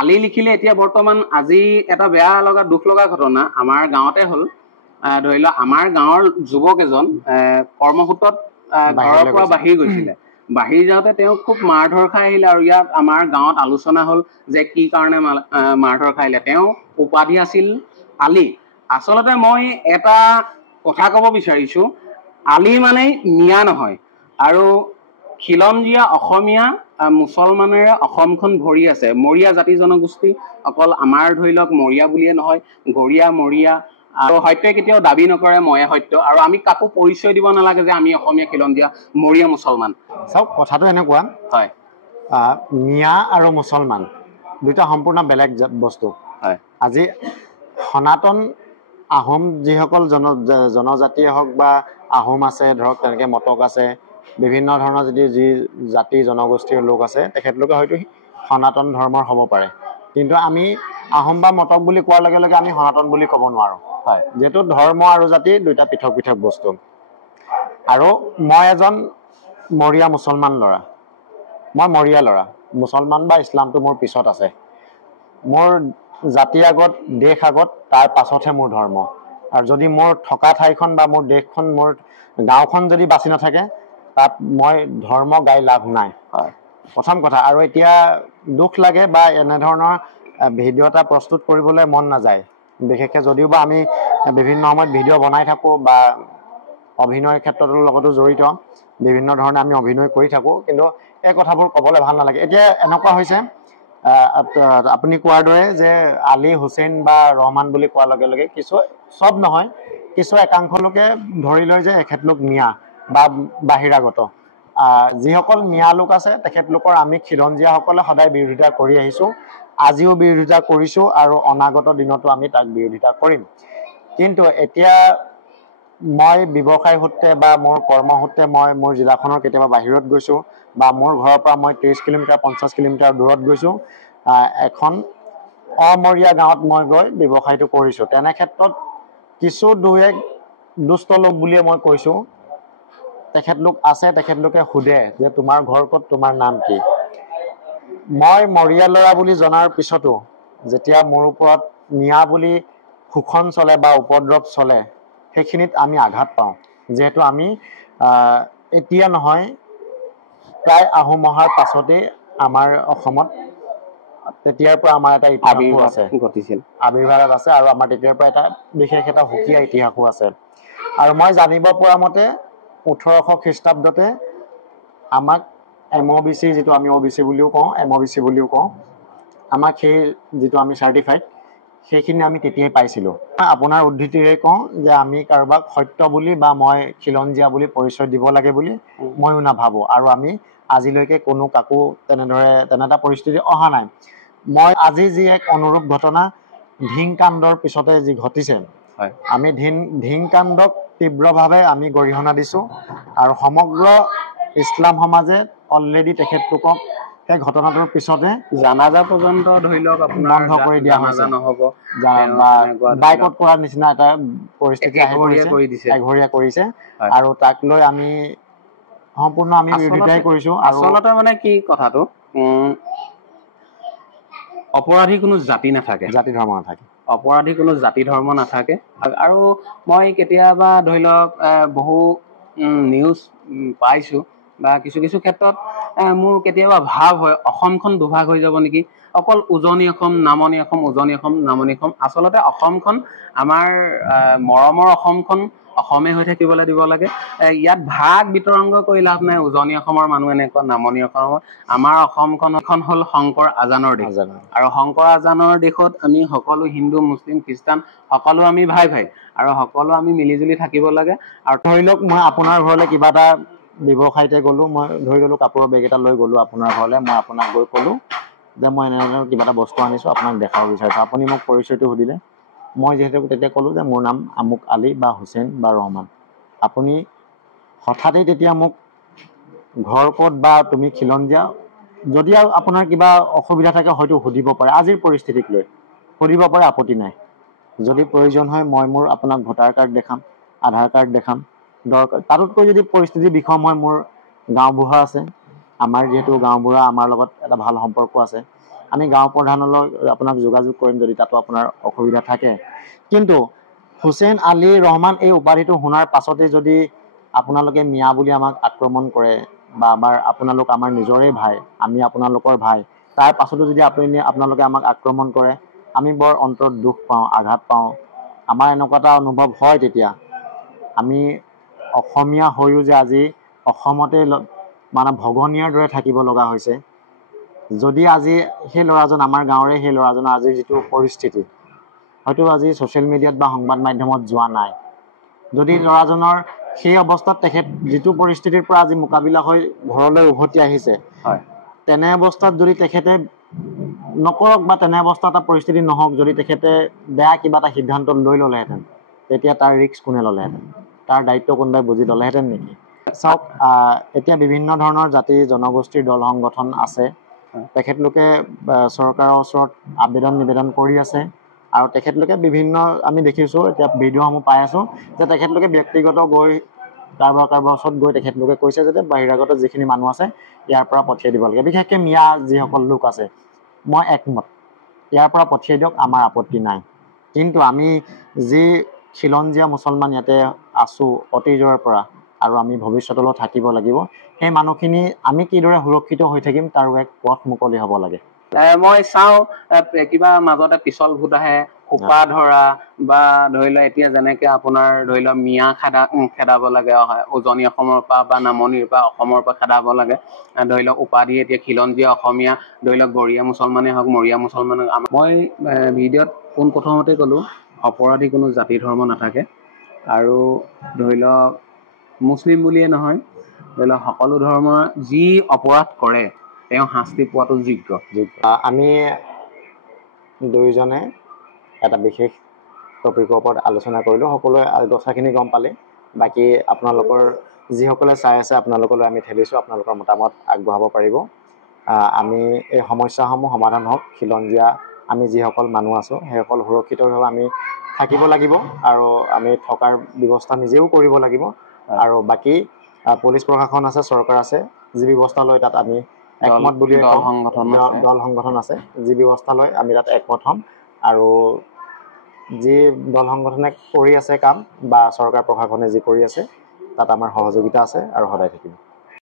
আলি লিখিলে এতিয়া বৰ্তমান আজি এটা বেয়া লগা দুখ লগা ঘটনা আমাৰ গাঁৱতে হ'ল। ধৰি লওক আমাৰ গাঁৱৰ যুৱক এজন কৰ্মসূত্ৰত ঘৰৰ পৰা বাহিৰ গৈছিলে। বাহিৰ যাওঁতে তেওঁ খুব মাৰধৰ খাই আহিলে আৰু ইয়াত আমাৰ গাঁৱত আলোচনা হ'ল যে কি কাৰণে মাৰধৰ খাই আহিলে। তেওঁ উপাধি আছিল আলি। আচলতে মই এটা কথা ক'ব বিচাৰিছোঁ, আলি মানে মিয়া নহয়। আৰু খিলঞ্জীয়া অসমীয়া মুছলমানেৰে অসমখন ভৰি আছে। মৰীয়া জাতি জনগোষ্ঠী অকল আমাৰ ধৰি লওক মৰীয়া বুলিয়ে নহয়, গৰীয়া মৰীয়া আৰু সত্যই কেতিয়াও দাবী নকৰে ময়ে সত্য। আৰু আমি কাকো পৰিচয় দিব নালাগে যে আমি অসমীয়া খিলঞ্জীয়া মৰীয়া মুছলমান। চাওক কথাটো এনেকুৱা, হয়, মিয়া আৰু মুছলমান দুটা সম্পূৰ্ণ বেলেগ বস্তু। হয়, আজি সনাতন আহোম যিসকল জনজাতিয়ে হওক বা আহোম আছে, ধৰক তেনেকৈ মটক আছে, বিভিন্ন ধৰণৰ যদি যি জাতি জনগোষ্ঠীৰ লোক আছে, তেখেতলোকে হয়তো সনাতন ধৰ্মৰ হ'ব পাৰে। কিন্তু আমি আহোম বা মটক বুলি কোৱাৰ লগে লগে আমি সনাতন বুলি ক'ব নোৱাৰোঁ। হয়, যিহেতু ধৰ্ম আৰু জাতি দুটা পৃথক পৃথক বস্তু। আৰু মই এজন মৰীয়া মুছলমান ল'ৰা, মই মৰীয়া ল'ৰা। মুছলমান বা ইছলামটো মোৰ পিছত আছে। মোৰ জাতিৰ আগত, দেশ আগত, তাৰ পাছতহে মোৰ ধৰ্ম। আৰু যদি মোৰ থকা ঠাইখন বা মোৰ দেশখন, মোৰ গাঁওখন যদি বাচি নাথাকে, তাত মই ধৰ্ম গাই লাভ নাই। হয়, প্ৰথম কথা। আৰু এতিয়া দুখ লাগে বা এনেধৰণৰ ভিডিঅ' এটা প্ৰস্তুত কৰিবলৈ মন নাযায়। বিশেষকৈ যদিও বা আমি বিভিন্ন সময়ত ভিডিঅ' বনাই থাকোঁ বা অভিনয়ৰ ক্ষেত্ৰৰ লগতো জড়িত, বিভিন্ন ধৰণে আমি অভিনয় কৰি থাকোঁ, কিন্তু এই কথাবোৰ ক'বলৈ ভাল নালাগে। এতিয়া এনেকুৱা হৈছে, আপুনি কোৱাৰ দৰে যে আলী হুছেইন বা ৰহমান বুলি কোৱাৰ লগে লগে কিছু, চব নহয়, কিছু একাংশ লোকে ধৰি লয় যে এখেতলোক মিয়া বা বাহিৰাগত। যিসকল মিয়া লোক আছে, তেখেতলোকৰ আমি খিলঞ্জীয়াসকলে সদায় বিৰোধিতা কৰি আহিছোঁ, আজিও বিৰোধিতা কৰিছোঁ আৰু অনাগত দিনতো আমি তাক বিৰোধিতা কৰিম। কিন্তু এতিয়া মই ব্যৱসায় সূত্ৰে বা মোৰ কৰ্মসূত্ৰে মই মোৰ জিলাখনৰ কেতিয়াবা বাহিৰত গৈছোঁ বা মোৰ ঘৰৰ পৰা মই 30 কিলোমিটাৰ 50 কিলোমিটাৰ দূৰত গৈছোঁ, এখন অমৰীয়া গাঁৱত মই গৈ ব্যৱসায়টো কৰিছোঁ। তেনে ক্ষেত্ৰত কিছু দুই এক দুষ্ট লোক বুলিয়ে মই কৈছোঁ, তেখেতলোক আছে, তেখেতলোকে সোধে যে তোমাৰ ঘৰ ক'ত, তোমাৰ নাম কি। মই মৰীয়া ল'ৰা বুলি জনাৰ পিছতো যেতিয়া মোৰ ওপৰত মিয়া বুলি শোষণ চলে বা উপদ্ৰৱ চলে, সেইখিনিত আমি আঘাত পাওঁ। যিহেতু আমি এতিয়া নহয়, প্ৰায় আহোম অহাৰ পাছতেই আমাৰ অসমত তেতিয়াৰ পৰা আমাৰ এটা ইতিহাসো আছে, আবিৰ্ভাৱ আছে, আৰু আমাৰ তেতিয়াৰ পৰা এটা বিশেষ এটা সুকীয়া ইতিহাসো আছে। আৰু মই জানিব পৰা মতে 1800 খ্ৰীষ্টাব্দতে আমাক MOBC, যিটো আমি OBC বুলিও কওঁ, MOBC বুলিও কওঁ, আমাক সেই যিটো আমি চাৰ্টিফাইড, সেইখিনি আমি তেতিয়াই পাইছিলোঁ। আপোনাৰ উদ্ধৃতিৰে কওঁ যে আমি কাৰোবাক সত্য বুলি বা মই খিলঞ্জীয়া বুলি পৰিচয় দিব লাগে বুলি ময়ো নাভাবোঁ। আৰু আমি আজিলৈকে কোনো কাকো তেনে এটা পৰিস্থিতি অহা নাই। মই আজি যি এক অনুৰূপ ঘটনা ধিংকাণ্ডৰ পিছতে যি ঘটিছে, আমি ধিংকাণ্ডক তীব্ৰভাৱে আমি গৰিহণা দিছোঁ। আৰু সমগ্ৰ ইছলাম সমাজে অলৰেডি তেখেতলোকক সেই ঘটনাটোৰ পিছতে জানাজা পৰ্যন্ত ধৰি লওক বন্ধ কৰি দিয়া হৈছে, বাইকত কৰাৰ নিচিনা এটা পৰিস্থিতি এঘৰীয়া কৰিছে। আৰু তাক লৈ আমি সম্পূৰ্ণ আমি বিৰোধিতাই কৰিছোঁ। আচলতে মানে কি কথাটো, অপৰাধী কোনো জাতি নাথাকে, জাতি ধৰ্ম নাথাকে, অপৰাধী কোনো জাতি ধৰ্ম নাথাকে। আৰু মই কেতিয়াবা ধৰি লওক বহু নিউজ পাইছোঁ বা কিছু কিছু ক্ষেত্ৰত মোৰ কেতিয়াবা ভাৱ হয় অসমখন দুভাগ হৈ যাব নেকি। অকল উজনি অসম, নামনি অসম, উজনি অসম, নামনি অসম। আচলতে অসমখন আমাৰ মৰমৰ অসমখন অসমে হৈ থাকিবলৈ দিব লাগে। ইয়াত ভাগ বিতৰংগ কৰি লাভ নাই, উজনি অসমৰ মানুহ এনেকুৱা, নামনি অসমৰ। আমাৰ অসমখন হ'ল শংকৰ আজানৰ দেশ, আৰু শংকৰ আজানৰ দেশত আমি সকলো হিন্দু, মুছলিম, খ্ৰীষ্টান সকলো আমি ভাই ভাই, আৰু সকলো আমি মিলি জুলি থাকিব লাগে। আৰু ধৰি লওক মই আপোনাৰ ঘৰলৈ কিবা এটা ব্যৱসায়তে গ'লোঁ, মই ধৰি ললোঁ কাপোৰৰ বেগ এটা লৈ গ'লোঁ আপোনাৰ ঘৰলৈ, মই আপোনাক গৈ ক'লোঁ যে মই এনেধৰণৰ কিবা এটা বস্তু আনিছোঁ, আপোনাক দেখাব বিচাৰিছোঁ। আপুনি মোক পৰিচয়টো সুধিলে, মই যিহেতু তেতিয়া ক'লোঁ যে মোৰ নাম আমুক আলী বা হুছেইন বা ৰহমান। আপুনি হঠাতেই তেতিয়া মোক ঘৰ ক'ত বা তুমি খিলঞ্জীয়া, যদি আপোনাৰ কিবা অসুবিধা থাকে হয়তো সুধিব পাৰে, আজিৰ পৰিস্থিতিক লৈ সুধিব পাৰে, আপত্তি নাই। যদি প্ৰয়োজন হয় মই মোৰ আপোনাক ভোটাৰ কাৰ্ড দেখাম, আধাৰ কাৰ্ড দেখাম, দৰকাৰ তাতোতকৈ যদি পৰিস্থিতি বিষম হয় মোৰ গাঁওবুঢ়া আছে, আমাৰ যিহেতু গাঁওবুঢ়া আমাৰ লগত এটা ভাল সম্পৰ্ক আছে, আমি গাঁও প্ৰধানলৈ আপোনাক যোগাযোগ কৰিম যদি তাতো আপোনাৰ অসুবিধা থাকে। কিন্তু হুছেইন আলী ৰহমান এই উপাধিটো শুনাৰ পাছতে যদি আপোনালোকে মিয়া বুলি আমাক আক্ৰমণ কৰে বা আপোনালোক আমাৰ নিজৰে ভাই, আমি আপোনালোকৰ ভাই, তাৰ পাছতো যদি আপোনালোকে আমাক আক্ৰমণ কৰে, আমি বৰ অন্তৰত দুখ পাওঁ, আঘাত পাওঁ। আমাৰ এনেকুৱা এটা অনুভৱ হয় তেতিয়া আমি অসমীয়া হৈও যে আজি অসমতে মানে ভগনীয়াৰ দৰে থাকিব লগা হৈছে। যদি আজি সেই ল'ৰাজন আমাৰ গাঁৱৰে সেই ল'ৰাজনৰ আজিৰ যিটো পৰিস্থিতি হয়তো আজি ছ'চিয়েল মিডিয়াত বা সংবাদ মাধ্যমত যোৱা নাই, যদি ল'ৰাজনৰ সেই অৱস্থাত তেখেত যিটো পৰিস্থিতিৰ পৰা আজি মোকাবিলা হৈ ঘৰলৈ উভতি আহিছে, তেনে অৱস্থাত যদি তেখেতে নকৰক বা তেনে অৱস্থা এটা পৰিস্থিতি নহওক, যদি তেখেতে বেয়া কিবা এটা সিদ্ধান্ত লৈ ল'লেহেঁতেন, তেতিয়া তাৰ ৰিস্ক কোনে ল'লেহেঁতেন, তাৰ দায়িত্ব কোনোবাই বুজি ল'লেহেঁতেন নেকি? চাওক, এতিয়া বিভিন্ন ধৰণৰ জাতি জনগোষ্ঠীৰ দল সংগঠন আছে, তেখেতলোকে চৰকাৰৰ ওচৰত আবেদন নিবেদন কৰি আছে আৰু তেখেতলোকে বিভিন্ন আমি দেখিছোঁ এতিয়া ভিডিঅ'সমূহ পাই আছোঁ যে তেখেতলোকে ব্যক্তিগত গৈ কাৰোবাৰ ওচৰত গৈ তেখেতলোকে কৈছে যে বাহিৰাগত যিখিনি মানুহ আছে ইয়াৰ পৰা পঠিয়াই দিব লাগে, বিশেষকৈ মিয়া যিসকল লোক আছে, মই একমত, ইয়াৰ পৰা পঠিয়াই দিয়ক, আমাৰ আপত্তি নাই। কিন্তু আমি যি খিলঞ্জীয়া মুছলমান ইয়াতে আছোঁ অতীজৰ পৰা আৰু আমি ভৱিষ্যতলৈ থাকিব লাগিব, সেই মানুহখিনি আমি কিদৰে সুৰক্ষিত হৈ থাকিম তাৰ এক পথ মুকলি হ'ব লাগে। মই চাওঁ কিবা মাজতে পিছল ভূত আহে, সোপা ধৰা বা ধৰি লওক এতিয়া যেনেকে আপোনাৰ ধৰি লওক মিয়া খেদাব লাগে, উজনি অসমৰ পৰা বা নামনিৰ পৰা অসমৰ পৰা খেদাব লাগে, ধৰি লওক উপাধি এতিয়া খিলঞ্জীয়া অসমীয়া, ধৰি লওক গৰীয়া মুছলমানেই হওক মৰীয়া মুছলমানে। মই ভিডিঅ'ত পোনপ্ৰথমতে ক'লোঁ অপৰাধী কোনো জাতি ধৰ্ম নাথাকে আৰু ধৰি লওক মুছলিম বুলিয়ে নহয়, ধৰি লওক সকলো ধৰ্মৰ যি অপৰাধ কৰে তেওঁ শাস্তি পোৱাটো যোগ্য। আমি দুয়োজনে এটা বিশেষ টপিকৰ ওপৰত আলোচনা কৰিলোঁ, সকলোৱে কথাখিনি গম পালে। বাকী আপোনালোকৰ যিসকলে চাই আছে আপোনালোকলৈ আমি ঠেলিছোঁ, আপোনালোকৰ মতামত আগবঢ়াব পাৰিব। আমি এই সমস্যাসমূহ সমাধান হওক, খিলঞ্জীয়া আমি যিসকল মানুহ আছোঁ সেইসকল সুৰক্ষিতভাৱে আমি থাকিব লাগিব আৰু আমি থকাৰ ব্যৱস্থা নিজেও কৰিব লাগিব। আৰু বাকী পুলিচ প্ৰশাসন আছে, চৰকাৰ আছে, যি ব্যৱস্থা লয় তাত আমি একমত বুলি দল সংগঠন আছে, যি ব্যৱস্থা লয় আমি তাত একমত হ'ম। আৰু যি দল সংগঠনে কৰি আছে কাম বা চৰকাৰ প্ৰশাসনে যি কৰি আছে তাত আমাৰ সহযোগিতা আছে আৰু সদায় থাকিব।